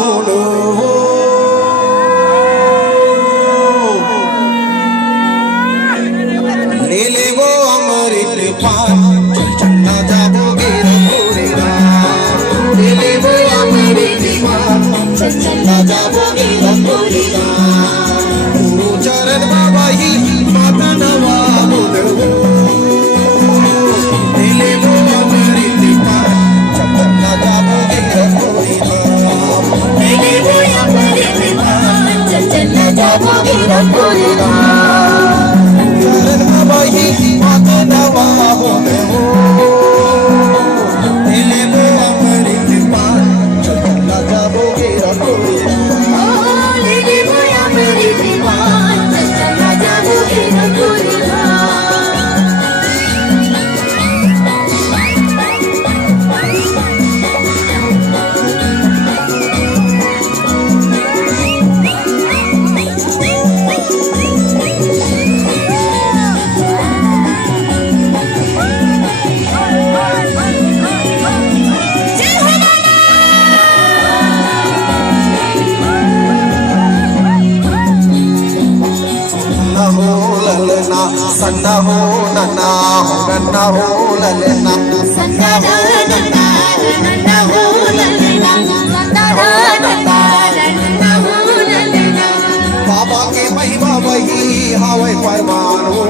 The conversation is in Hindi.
बोलो ले ले वो अमृत पान चल चलना जाओगे रघुवीरा ले ले वो अमृत पान चल चलना जाओगे रघुवीरा गुरु चरण बाबा ही माता नवा बोलो ले ले वो अमृत पान चल चलना जाओगे रघुवीरा ले ले वो अमृत पान चल चलना जाओगे रघुवीरा चरण बाबा ही माता नवा बोलो ले ले वो अमृत पान चल चलना जाओगे रघुवीरा ले ले वो अमृत पान चल चलना जाओगे रघुवीरा ललना सन्ना हो नन्ना हो ललना सन्ना हो नन्ना नन्ना हो ललना सन्ना हो नन्ना नन्ना हो ललना बाबा के महिमा वही हवे परमान हो